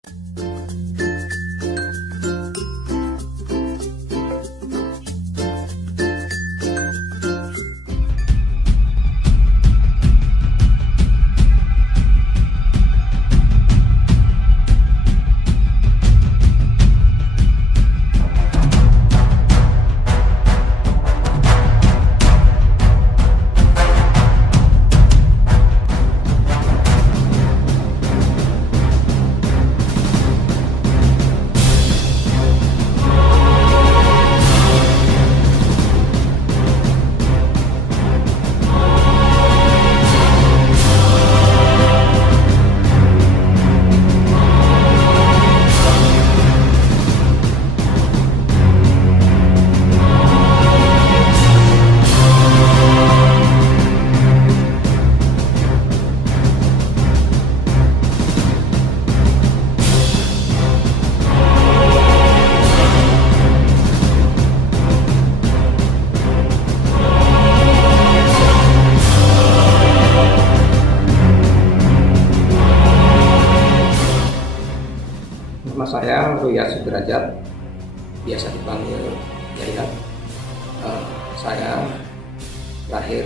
Nama saya Roya Sudrajat, biasa dipanggil Yayat. Saya lahir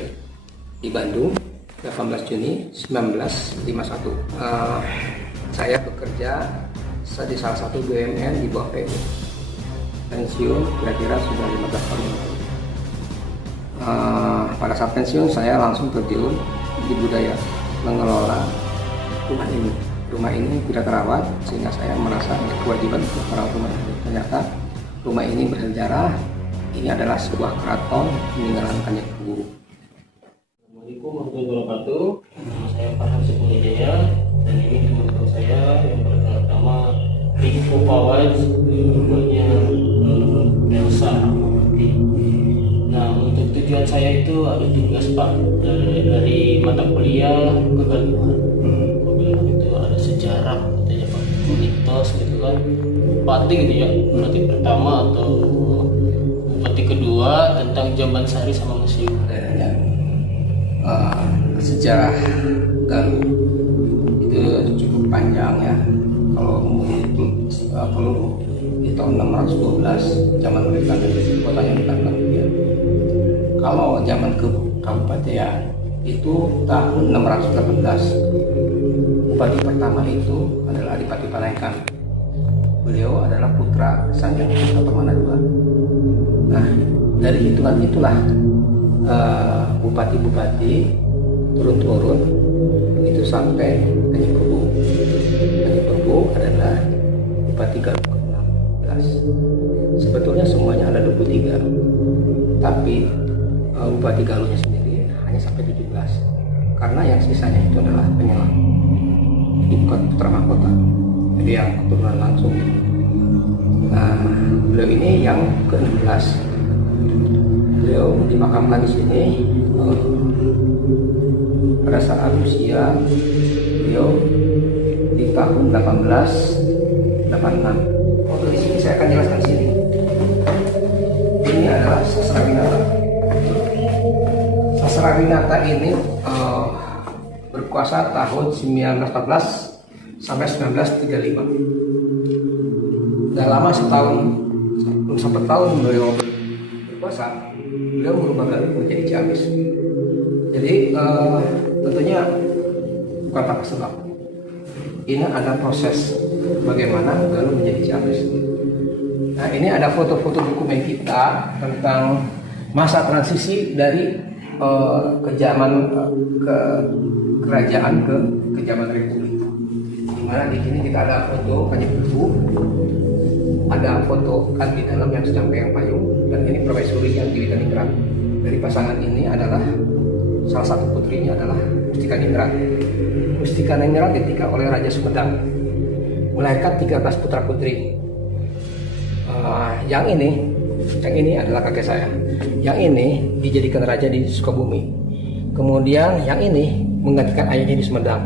di Bandung 18 Juni 1951. Saya bekerja di salah satu BUMN di bawah PU. Pensiun kira-kira sudah 15 tahun yang lalu. Pada saat pensiun saya langsung terjun di budaya mengelola rumah ini. Rumah ini tidak terawat sehingga saya merasa kewajiban untuk merawat rumah ini. Ternyata rumah ini bersejarah. Ini adalah sebuah keraton peninggalan Kanjeng Guru. Assalamualaikum warahmatullahi wabarakatuh. Nama saya Farhan Sekunijaya dan ini teman-teman saya yang pertama Riko Pawaj, keduanya Elsa. Nah, untuk tujuan saya itu ada tugas Pak dari mata kuliah kegaluhan. Itu ada sejarah katanya Pak, mitos gitu kan, bupati gitu ya, bupati pertama atau bupati kedua, tentang Jamban Sari sama museum. Sejarah Galuh itu cukup panjang ya. Kalau itu perlu di tahun 612 zaman mereka dari kotanya ditangkap ya. Kalau zaman ke Kabupaten itu tahun 618. Bupati pertama itu adalah Adipati Panaikan. Beliau adalah putra Sanjang Putra Permana II. Nah, dari hitungan itulah bupati-bupati turun-turun itu sampai Kanjeng Prabu. Kanjeng Prabu adalah Bupati Galuh ke-16. Sebetulnya semuanya ada 23, tapi Bupati Galuhnya sendiri hanya sampai 17, karena yang sisanya itu adalah penyelam. Jadi bukan putra mahkota, jadi yang keturunan langsung. Nah, beliau ini yang ke-16. Beliau dimakamkan di sini pada saat usia beliau di tahun 1886. Untuk di sini saya akan jelaskan di sini. Ini adalah Sasrawinata. Sasrawinata ini berkuasa tahun 1914 sampai 1935. Udah lama setahun, belum sampai tahun beliau berkuasa, beliau merubah Galuh menjadi Ciamis. Jadi tentunya bukan tanpa sebab. Ini ada proses bagaimana Galuh menjadi Ciamis. Nah, ini ada foto-foto dokumen kita tentang masa transisi dari ke zaman ke kerajaan ke zaman republik. Dimana di sini kita ada foto Kanjeng Prabu, ada foto kan di dalam yang sedang pegang payung, dan ini permaisuri yang di Ningrat. Dari pasangan ini adalah salah satu putrinya adalah Mustika Ningrat. Mustika Ningrat ketika oleh Raja Sumedang melahirkan 13 putra putri. Yang ini adalah kakek saya. Yang ini dijadikan raja di Sukabumi. Kemudian yang ini menggantikan ayahnya di Sumedang.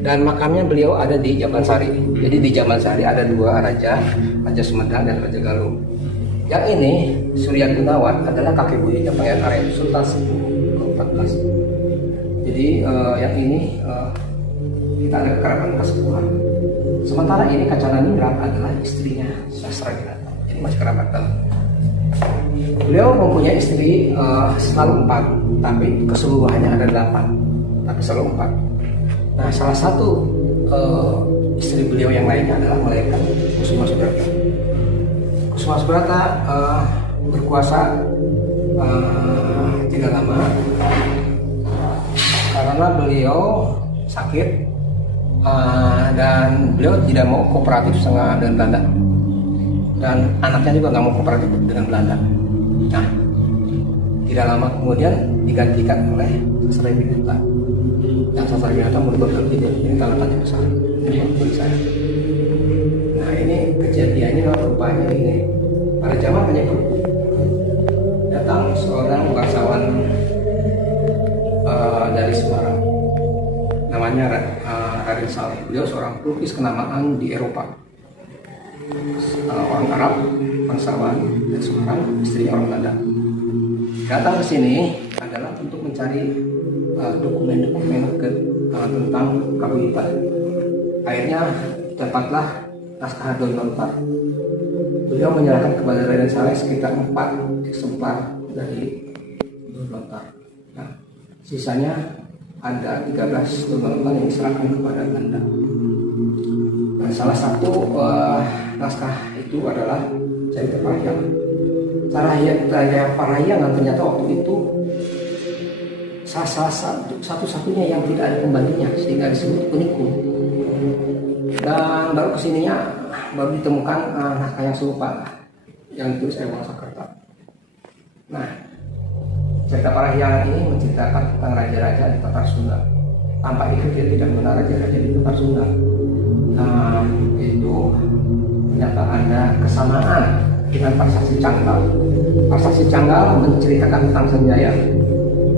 Dan makamnya beliau ada di Jamban Sari. Jadi di Jamban Sari ada dua raja, Raja Sumedang dan Raja Galuh. Yang ini Surya Gunawan adalah kakek buyutnya Pangeran Arya, Sultan ke-14. Jadi yang ini kita ada kekerabat kesepuhan. Sementara ini Kacananingrat adalah istrinya Sastra-Dinata, jadi masih kerabat dalam. Beliau mempunyai istri selalu 4, tapi keseluruhannya ada 8, tapi selalu 4. Nah, salah satu istri beliau yang lainnya adalah melahirkan Kusuma Subrata. Kusuma Subrata berkuasa tidak lama karena beliau sakit dan beliau tidak mau kooperatif dengan Belanda, dan anaknya juga nggak mau kooperatif dengan Belanda. Nah, tidak lama kemudian digantikan oleh Sastra-Dinata. Yang Sastra-Dinata merubah ini tanda tanya besar bagi saya. Nah, ini kejadiannya rupanya ini pada zaman penyebut datang seorang bangsawan dari Semarang, namanya Raden Saleh. Beliau seorang pelukis kenamaan di Eropa, orang Arab, bangsawan dari Semarang, istrinya orang Belanda. Datang ke sini adalah untuk mencari dokumen-dokumen tentang Kabuyutan. Akhirnya dapatlah naskah Dodontar. Beliau menyerahkan kepada Raden Saleh sekitar 4 eksemplar dari Dodontar. Nah, sisanya ada 13 Dodontar yang diserahkan kepada Belanda. Nah, salah satu naskah itu adalah Carita Parahyangan. Carita Parahyangan ternyata waktu itu salah satu-satunya yang tidak ada pembantunya, sehingga disebut Unicum. Dan baru kesininya baru ditemukan naskah yang serupa yang ditulis oleh Wangsakerta. Nah, Carita Parahyangan ini menceritakan tentang raja-raja di Tatar Sunda. Tanpa itu dia tidak mengenal raja-raja di Tatar Sunda. Nah, itu ternyata ada kesamaan dengan Prasasti Canggal. Prasasti Canggal menceritakan tentang Sanjaya.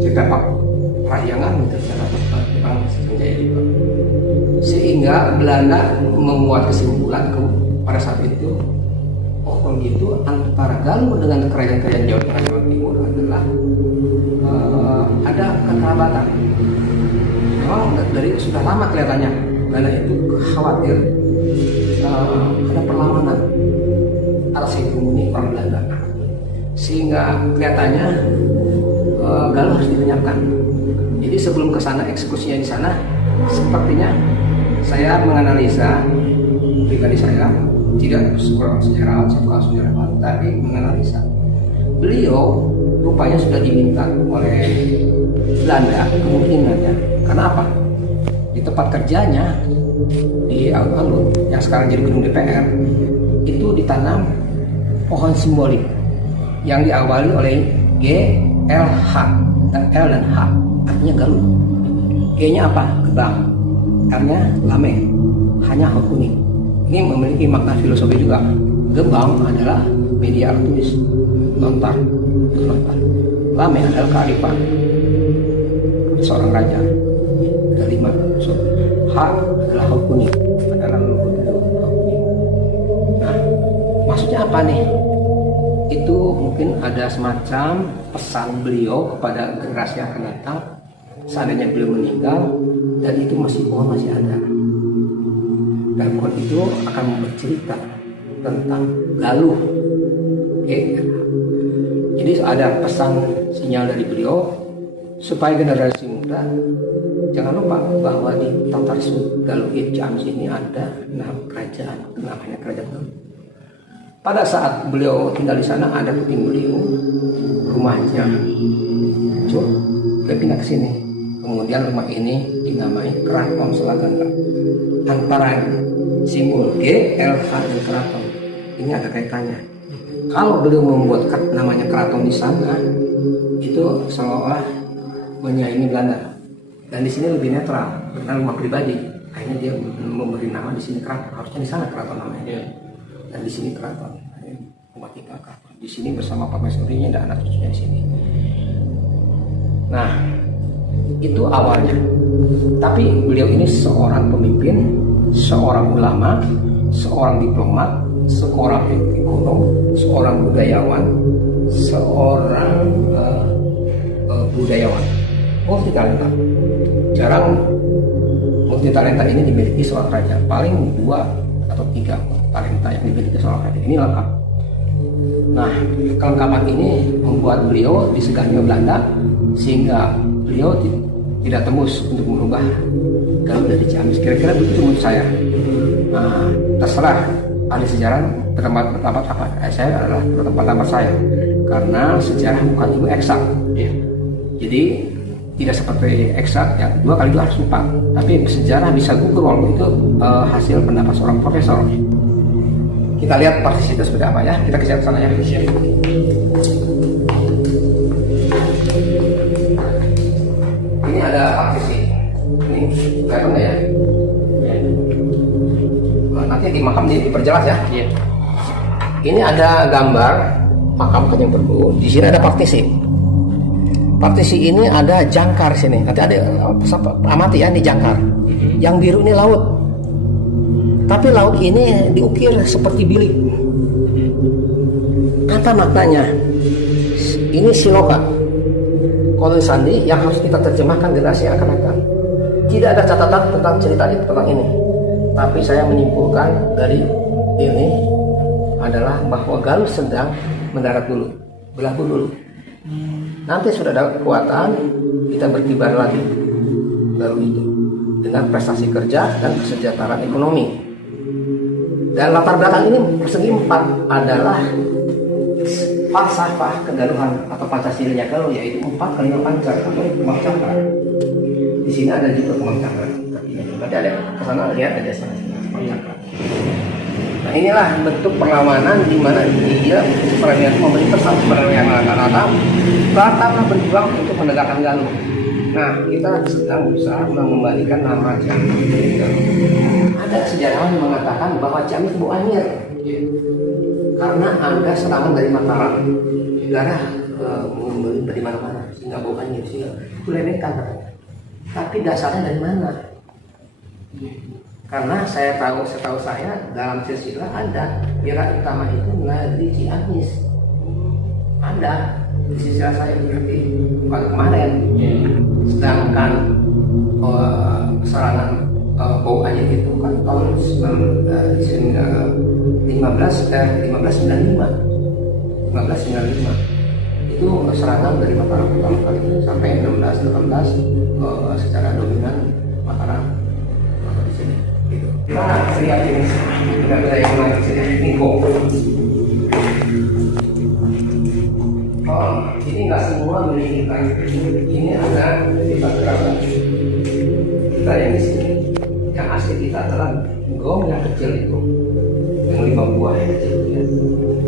Cerita Parahyangan menceritakan tentang Sanjaya juga. Sehingga Belanda membuat kesimpulan pada saat itu, oh begitu, antara Galuh dengan kerajaan-kerajaan Jawa Tengah Jawa Timur adalah ada kekerabatan. Memang dari sudah lama kelihatannya Belanda itu khawatir ada perlawanan atas hegemoni orang Belanda, sehingga kelihatannya Galuh harus dilenyapkan. Jadi sebelum ke sana, eksekusinya di sana, sepertinya saya menganalisa pribadi saya, tidak seorang sejarawan, sejarawan, tapi menganalisa beliau rupanya sudah diminta oleh Belanda kemungkinannya. Karena apa? Di tempat kerjanya di alun-alun yang sekarang jadi gedung DPR itu ditanam pohon simbolik yang diawali oleh G, L, H, dan L dan H, artinya Galuh. G-nya apa? Gebang. R-nya Lameng, hanya hal kuning. Ini memiliki makna filosofi juga. Gebang adalah media alat tulis, lontar. Lameng adalah kearifan seorang raja. Ada 5 unsur. H adalah hal kuning, adalah leluhur hal kuning. Nah, maksudnya apa nih? Itu mungkin ada semacam pesan beliau kepada generasi yang akan datang. Seandainya beliau meninggal dan itu pohon masih ada, dan pohon itu akan bercerita tentang Galuh. Jadi ada pesan sinyal dari beliau supaya generasi muda jangan lupa bahwa di Tatar Sunda Galuh Ciamis ini ada kerajaan, namanya Kerajaan Galuh. Pada saat beliau tinggal di sana ada puting beliung, rumahnya hancur, dia pindah ke sini. Kemudian rumah ini dinamai Keraton Selagangga. Antara simbol G, L, H, dan keraton ini ada kaitannya. Kalau beliau membuat namanya keraton di sana, itu seolah-olah menyaingi Belanda. Dan di sini lebih netral, karena rumah pribadi. Akhirnya dia memberi nama di sini keraton. Harusnya di sana keraton namanya. Dan di sini keraton. Rumah kita keraton. Di sini bersama permaisurinya dan anak cucunya di sini. Nah, itu awalnya. Tapi beliau ini seorang pemimpin, seorang ulama, seorang diplomat, seorang ekonom, seorang budayawan, seorang budayawan. Multi talenta. Jarang multitalenta ini dimiliki seorang raja, paling 2 atau 3 talenta yang dimiliki seorang raja ini lengkap. Nah, kelengkapan ini membuat beliau disegani Belanda sehingga beliau tidak tembus untuk merubah Galuh dari Ciamis. Kira-kira begitu menurut saya. Nah, terserah ahli sejarah berpendapat apa. Saya adalah berpendapat saya karena sejarah bukan ilmu eksak. Jadi tidak seperti eksak ya 2 kali 2 harus 4. Tapi sejarah bisa gugur walaupun itu hasil pendapat seorang profesor. Kita lihat partisi itu seperti apa ya. Kita ke sana ya. Ini ada partisi. Ini kelihatan ya. Nanti di makam ini diperjelas ya. Ini ada gambar makam Kanjeng Prabu. Di sini ada partisi. Partisi ini ada jangkar sini. Nanti ada amati ya, ini jangkar. Yang biru ini laut. Tapi laut ini diukir seperti bilik. Apa maknanya? Ini siloka. Kolon sandi yang harus kita terjemahkan generasi yang akan datang. Tidak ada catatan tentang cerita itu tentang ini. Tapi saya menyimpulkan dari ini adalah bahwa Galuh sedang mendarat dulu, berlabuh dulu. Nanti sudah ada kekuatan, kita berkibar lagi Galuh itu dengan prestasi kerja dan kesejahteraan ekonomi. Dan latar belakang ini persegi 4 adalah falsafah kegaluhan atau Pancasilanya Galuh, yaitu 4 kalimat pancar atau kembang cakra. Di sini ada juga kembang cakra. Nanti ada kesana lihat ada sana kembang cakra. Nah, inilah bentuk perlawanan di mana dia sebenarnya memberi pesan kepada yang rata-rata, tetaplah berjuang untuk menegakkan Galuh. Nah, kita sedang berusaha mengembalikan nama Ciamis. Ada sejarawan yang mengatakan bahwa Ciamis bau anyir karena ada serangan dari Mataram. Darah dari mana-mana sehingga bau anyir, sehingga kulenekan katanya. Tapi dasarnya dari mana? Karena setahu saya dalam silsilah ada wilayah utama itu di Ciamis. Ada di silsilah saya berarti bukan kemarin. Sedangkan serangan bau anyir itu kan tahun 1595 itu serangan dari Mataram pertama kali sampai 1618 secara dominan Mataram di sini. Gitu. Kita lihat ini tidak ada yang lain di sini. Ini nggak semua memiliki kayu. Ini ada kita gerakan kita yang di sini. Yang asli kita adalah gong yang kecil itu, yang 5 buah yang kecil ya.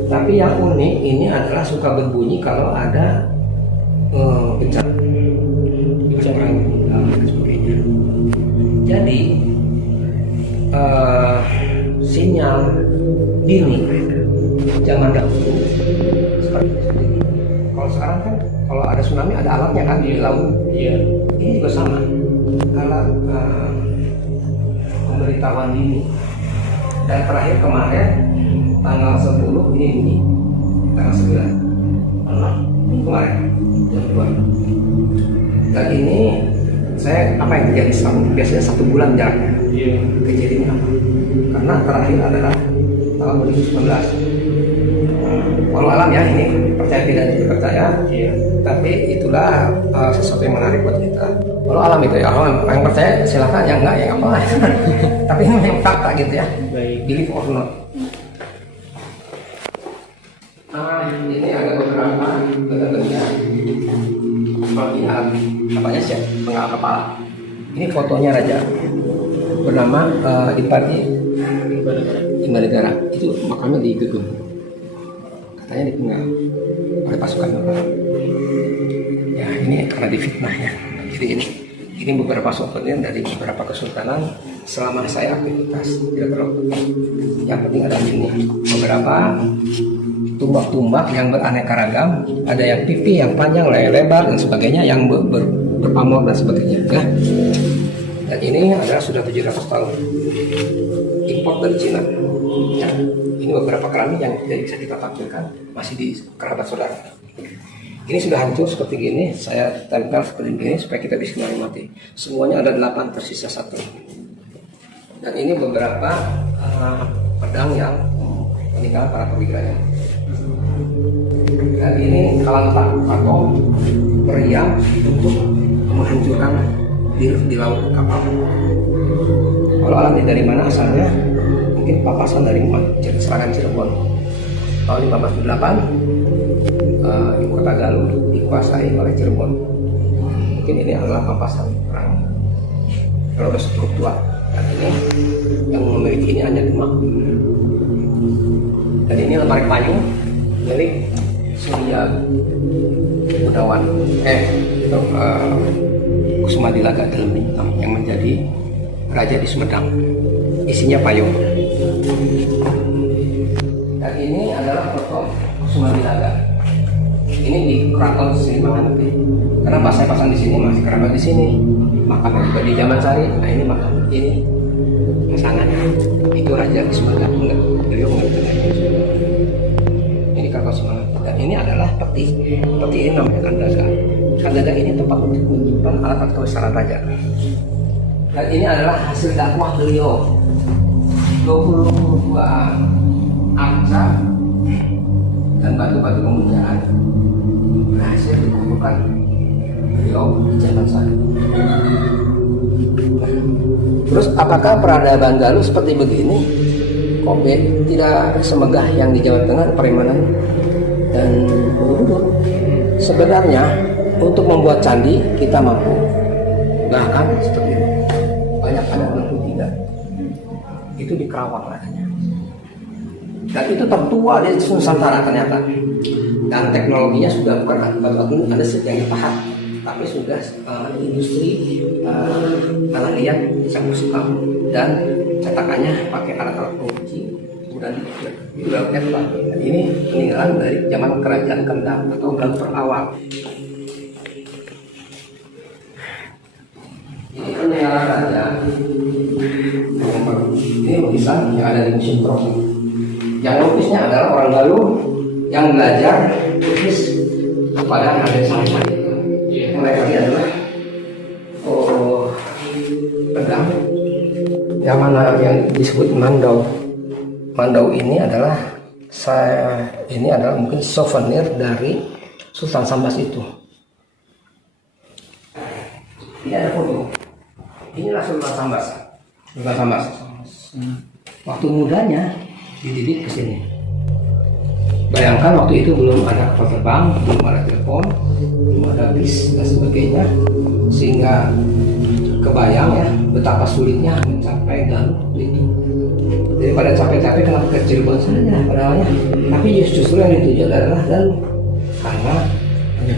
Tapi yang unik ini adalah suka berbunyi kalau ada bencana dan sebagainya. Jadi sinyal dini zaman dahulu seperti itu. Kalau sekarang kan kalau ada tsunami ada alatnya kan di laut. Ini juga sama, alat pemberitahuan dini. Dan terakhir kemarin tanggal 10 ini bunyi, tanggal 9 kemarin jam 2. Dan ini saya apa yang terjadi biasanya 1 bulan jaraknya. Kejadian apa? Karena terakhir adalah tahun 2019. Walau alam ya, ini percaya tidak percaya, tapi itulah sesuatu yang menarik buat kita. Walau alam itu ya, yang percaya silahkan, yang enggak ya apa. Tapi ini memang fakta gitu ya, believe or not. Ini ada beberapa benda-benda seperti apanya sih, penggal kepala. Ini fotonya raja bernama Diparti Imbanegara. Itu makamnya di Gegem, katanya dipenggal oleh pasukan Mataram. Ya ini karena difitnah ya. Jadi ini beberapa souvenir dari beberapa kesultanan selama saya aktivitas, tidak terlalu. Yang penting ada di sini beberapa tumbak-tumbak yang beraneka ragam, ada yang pipi, yang panjang, lebar dan sebagainya, yang berpamor dan sebagainya. Nah, dan ini adalah sudah 700 tahun import dari Cina. Ya, ini beberapa keramik yang tidak bisa kita tampilkan, masih di kerabat saudara. Ini sudah hancur seperti gini, saya tempel seperti gini supaya kita bisa menikmati. Semuanya ada 8, tersisa 1. Dan ini beberapa pedang yang meninggal para perwiranya. Dan ini kalantak atau meriam untuk menghancurkan di laut kapal. Kalau alatnya dari mana asalnya? Mungkin papasan dari serangan Cirebon. Tahun 1578 ibu kota Galuh dikuasai oleh Cirebon. Mungkin ini adalah papasan perang Flores cukup tua. Dan ini yang memiliki ini hanya Demak. Dan ini lemari payung milik Surya Gunawan Kusumadilaga yang menjadi raja di Sumedang. Isinya payung. Dan ini adalah foto Kusumadilaga. Ini di Keraton Selimangan nanti. Karena pas saya pasang di sini masih kerabat di sini. Makamnya juga di Zaman Sari. Nah ini makam ini pasangannya. Itu raja di Sumedang. Beliau enggak. Ini Keraton Selimangan. Dan ini adalah peti. Peti ini namanya kandaga. Kandaga ini tempat untuk menyimpan alat-alat kebesaran raja. Dan ini adalah hasil dakwah beliau. 22 angsa dan batu-batu pemujaan berhasil dikumpulkan beliau di Zaman Sari. Terus apakah peradaban Galuh seperti begini? Kok tidak semegah yang di Jawa Tengah, Parimanan dan Borobudur? Sebenarnya untuk membuat candi kita mampu, bahkan seperti itu. Banyak ada 63 itu di Kerawang adanya. Dan itu tertua di Nusantara ternyata. Dan teknologinya sudah bukan batu-batu ada yang dipahat, tapi sudah industri tanah liat yang suka, dan cetakannya pakai alat-alat penguji. Kemudian juga dan ini peninggalan dari zaman kerajaan Kendal atau Galuh awal. Ini peninggalan raja. Ini lukisan yang ada di Museum Kromo. Yang lukisnya adalah orang Galuh yang belajar lukis kepada Raden Salman. Mereka ini adalah pedang yang mana yang disebut mandau. Mandau ini adalah mungkin souvenir dari Sultan Sambas itu. Ini ada foto. Inilah Sultan Sambas. Sultan Sambas. Waktu mudanya dididik ke sini. Bayangkan waktu itu belum ada kapal terbang, belum ada telepon, belum ada bis dan sebagainya, sehingga kebayang ya betapa sulitnya mencapai Galuh itu. Daripada capek-capek kenapa ke Cirebon saja padahalnya. Tapi justru yang dituju adalah Galuh, karena hanya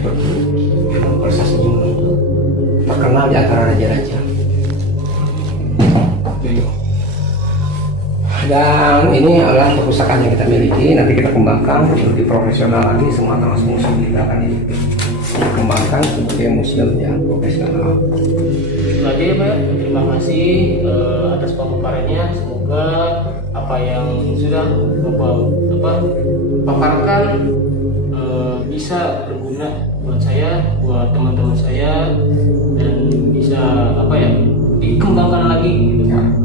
prestasinya terkenal di antara raja-raja. Dan ini adalah perpustakaan yang kita miliki. Nanti kita kembangkan lebih profesional lagi. Semua termasuk museum kita akan dikembangkan sebagai museum yang profesional. Itu aja ya Pak. Terima kasih atas pemaparannya. Semoga apa yang sudah Bapak paparkan bisa berguna buat saya, buat teman-teman saya, dan bisa dikembangkan lagi gitu Pak.